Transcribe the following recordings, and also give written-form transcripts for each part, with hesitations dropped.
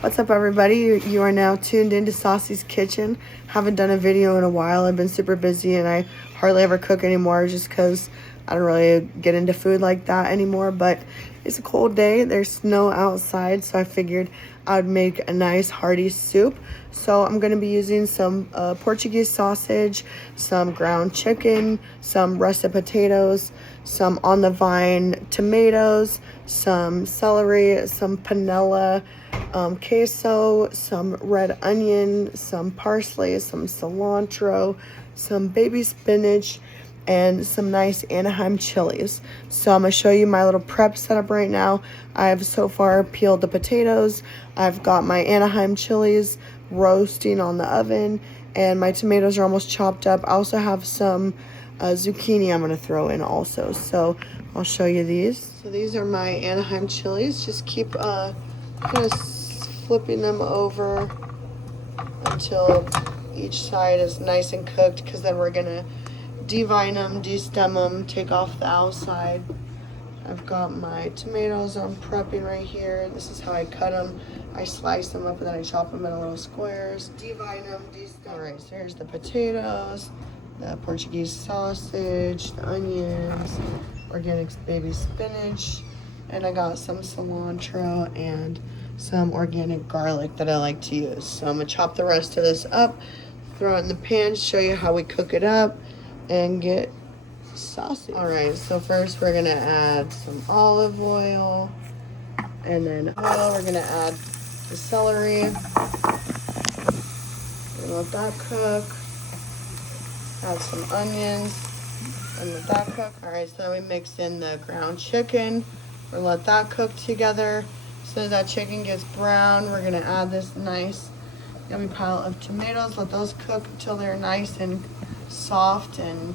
What's up, everybody? You are now tuned into Saucy's Kitchen. Haven't done a video in a while. I've been super busy and I hardly ever cook anymore just because I don't really get into food like that anymore. But it's a cold day. There's snow outside, so I figured I'd make a nice hearty soup. So I'm going to be using some Portuguese sausage, some ground chicken, some russet potatoes, some on the vine tomatoes, some celery, some panela, queso, some red onion, some parsley, some cilantro, some baby spinach, and some nice Anaheim chilies. So I'm going to show you my little prep setup right now. I've so far peeled the potatoes. I've got my Anaheim chilies roasting on the oven, and my tomatoes are almost chopped up. I also have some zucchini I'm going to throw in also. So I'll show you these. So these are my Anaheim chilies. Just keep kind of flipping them over until each side is nice and cooked, because then we're going to devine them, destem them, take off the outside. I've got my tomatoes I'm prepping right here. This is how I cut them. I slice them up and then I chop them into little squares. Devine them, destem. Alright, so here's the potatoes, the Portuguese sausage, the onions, organic baby spinach, and I got some cilantro and some organic garlic that I like to use. So I'm going to chop the rest of this up, throw it in the pan, show you how we cook it up, and get saucy. Alright, so first we're going to add some olive oil, and then we're going to add the celery. We're going to let that cook. Add some onions and let that cook. Alright, so then we mix in the ground chicken. We'll let that cook together. As soon as that chicken gets brown, we're going to add this nice yummy pile of tomatoes. Let those cook until they're nice and soft and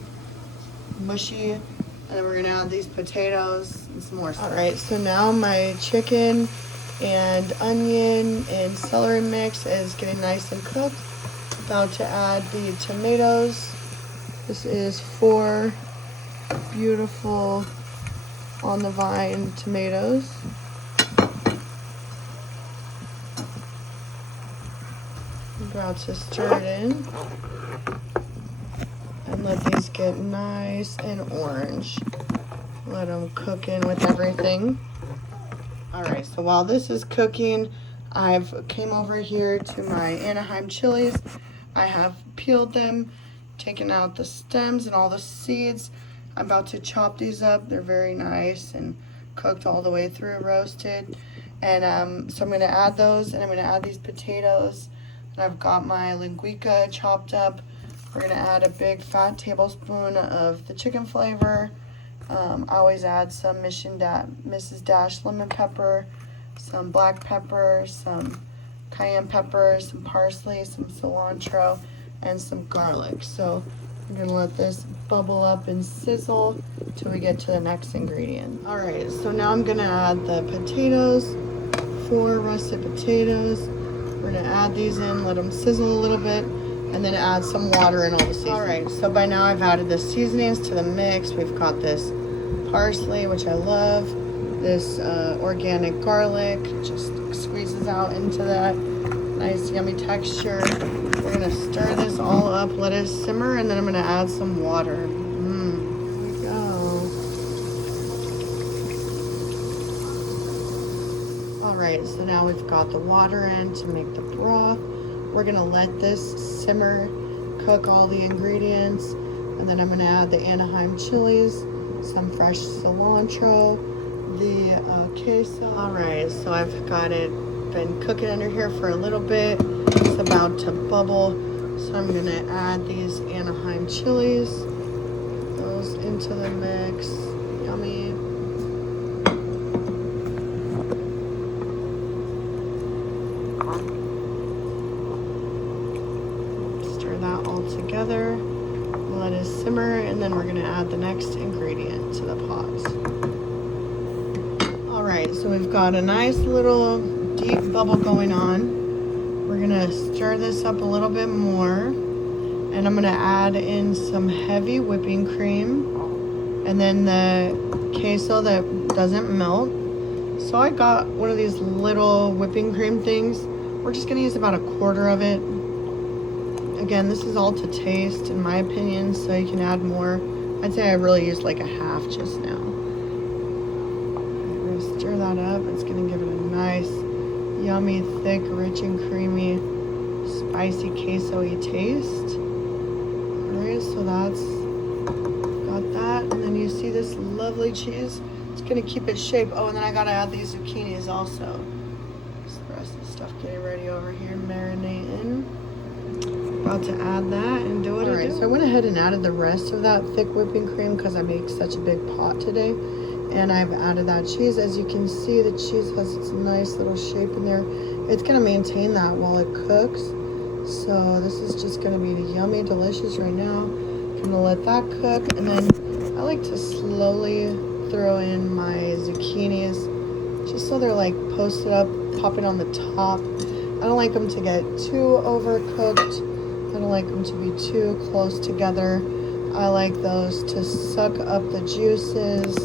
mushy. And then we're going to add these potatoes and some more stuff. Alright, so now my chicken and onion and celery mix is getting nice and cooked. About to add the tomatoes. This is 4 beautiful on the vine tomatoes. About to stir it in and let these get nice and orange. Let them cook in with everything. Alright, so while this is cooking, I've came over here to my Anaheim chilies. I have peeled them, taken out the stems and all the seeds. I'm about to chop these up. They're very nice and cooked all the way through, roasted. And so I'm going to add those, and I'm going to add these potatoes. And I've got my linguica chopped up. We're going to add a big fat tablespoon of the chicken flavor. I always add some Mrs. Dash lemon pepper, some black pepper, some cayenne pepper, some parsley, some cilantro, and some garlic. So we're going to let this bubble up and sizzle till we get to the next ingredient. Alright, so now I'm going to add the potatoes, 4 russet potatoes. We're going to add these in, let them sizzle a little bit, and then add some water and all the seasonings. Alright, so by now I've added the seasonings to the mix. We've got this parsley, which I love, this organic garlic, just squeezes out into that nice yummy texture. We're going to stir this all up, let it simmer, and then I'm going to add some water. Here we go. Alright, so now we've got the water in to make the broth. We're going to let this simmer, cook all the ingredients, and then I'm going to add the Anaheim chilies, some fresh cilantro, the queso. Alright, so I've got it been cooking under here for a little bit. It's about to bubble, so I'm going to add these Anaheim chilies, those into the mix. Yummy. Stir that all together, let it simmer, and then we're going to add the next ingredient to the pot. Alright, so we've got a nice little deep bubble going on. We're going to stir this up a little bit more, and I'm going to add in some heavy whipping cream, and then the queso that doesn't melt. So I got one of these little whipping cream things. We're just gonna use about a quarter of it. Again, this is all to taste in my opinion, so you can add more. I'd say I really used like a half just now. We're gonna stir that up. It's gonna give it a nice, yummy, thick, rich and creamy, spicy queso-y taste. Alright, so that's got that. And then you see this lovely cheese. It's gonna keep its shape. Oh, and then I gotta add these zucchinis also. Just the rest of the stuff getting ready over here, marinating. About to add that and do it. Alright, so I went ahead and added the rest of that thick whipping cream because I make such a big pot today. And I've added that cheese. As you can see, the cheese has its nice little shape in there. It's gonna maintain that while it cooks. So this is just gonna be yummy, delicious right now. I'm gonna let that cook, and then I like to slowly throw in my zucchinis just so they're like posted up, popping on the top. I don't like them to get too overcooked. I don't like them to be too close together. I like those to suck up the juices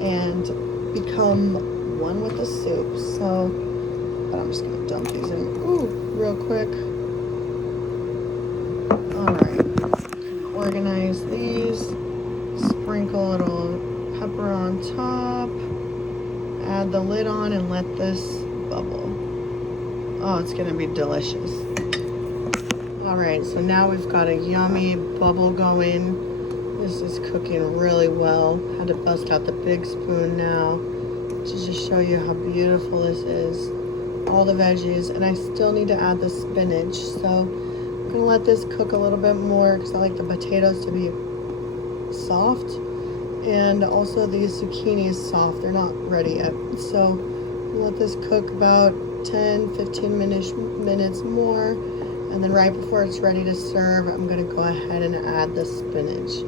and become one with the soup. So, but I'm just gonna dump these in, real quick. All right, organize these, sprinkle a little pepper on top, add the lid on and let this bubble. Oh, it's gonna be delicious. All right, so now we've got a yummy bubble going. This is cooking really well. Had to bust out the big spoon now to just show you how beautiful this is. All the veggies, and I still need to add the spinach. So I'm gonna let this cook a little bit more because I like the potatoes to be soft. And also these zucchini is soft, they're not ready yet. So let this cook about 10-15 minutes more, and then right before it's ready to serve, I'm gonna go ahead and add the spinach.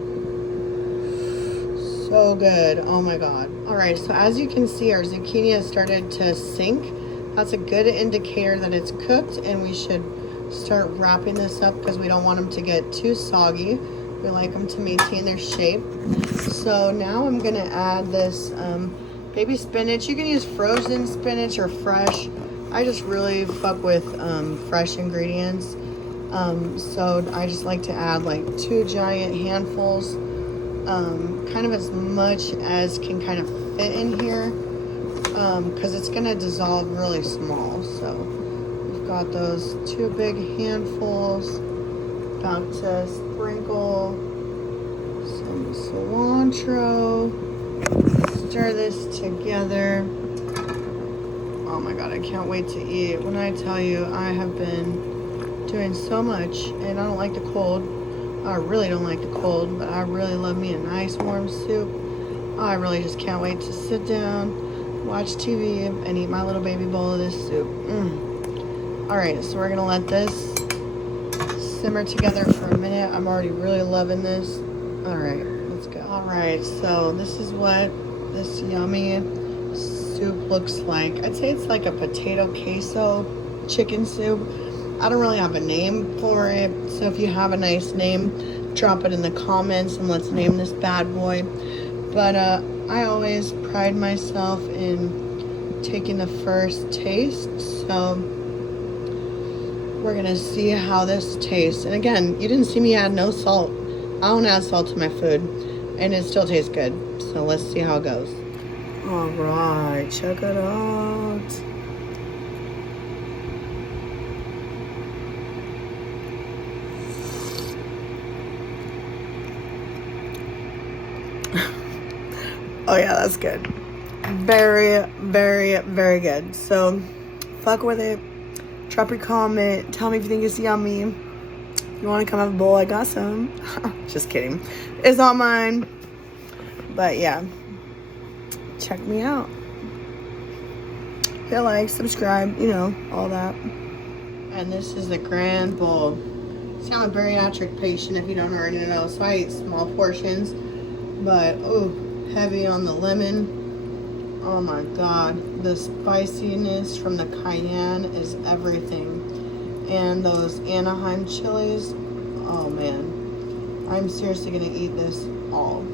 So good, oh my god. All right, so as you can see, our zucchini has started to sink. That's a good indicator that it's cooked, and we should start wrapping this up because we don't want them to get too soggy. We like them to maintain their shape. So now I'm gonna add this baby spinach. You can use frozen spinach or fresh. I just really fuck with fresh ingredients. So I just like to add like 2 giant handfuls, kind of as much as can kind of fit in here, because it's gonna dissolve really small. So we've got those 2 big handfuls. About to sprinkle some cilantro. Stir this together. Oh my god, I can't wait to eat. When I tell you, I have been doing so much, and I don't like the cold. I really don't like the cold, but I really love me a nice warm soup. I really just can't wait to sit down, watch TV, and eat my little baby bowl of this soup. Alright, so we're gonna let this simmer together for a minute. I'm already really loving this. Alright, let's go. Alright, so this is what this yummy soup looks like. I'd say it's like a potato queso chicken soup. I don't really have a name for it, so if you have a nice name, drop it in the comments and let's name this bad boy. But I always pride myself in taking the first taste, so we're gonna see how this tastes. And again, you didn't see me add no salt. I don't add salt to my food, and it still tastes good. So let's see how it goes. All right, check it out. Oh yeah, that's good. Very, very, very good. So fuck with it. Drop your comment. Tell me if you think it's yummy. If you want to come have a bowl, I got some. Just kidding. It's not mine. But yeah. Check me out. Hit like, subscribe, you know, all that. And this is the grand bowl. See, I'm a bariatric patient if you don't already know. So I eat small portions. But, oh, heavy on the lemon. Oh my god, the spiciness from the cayenne is everything. And those Anaheim chilies, oh man, I'm seriously gonna eat this all.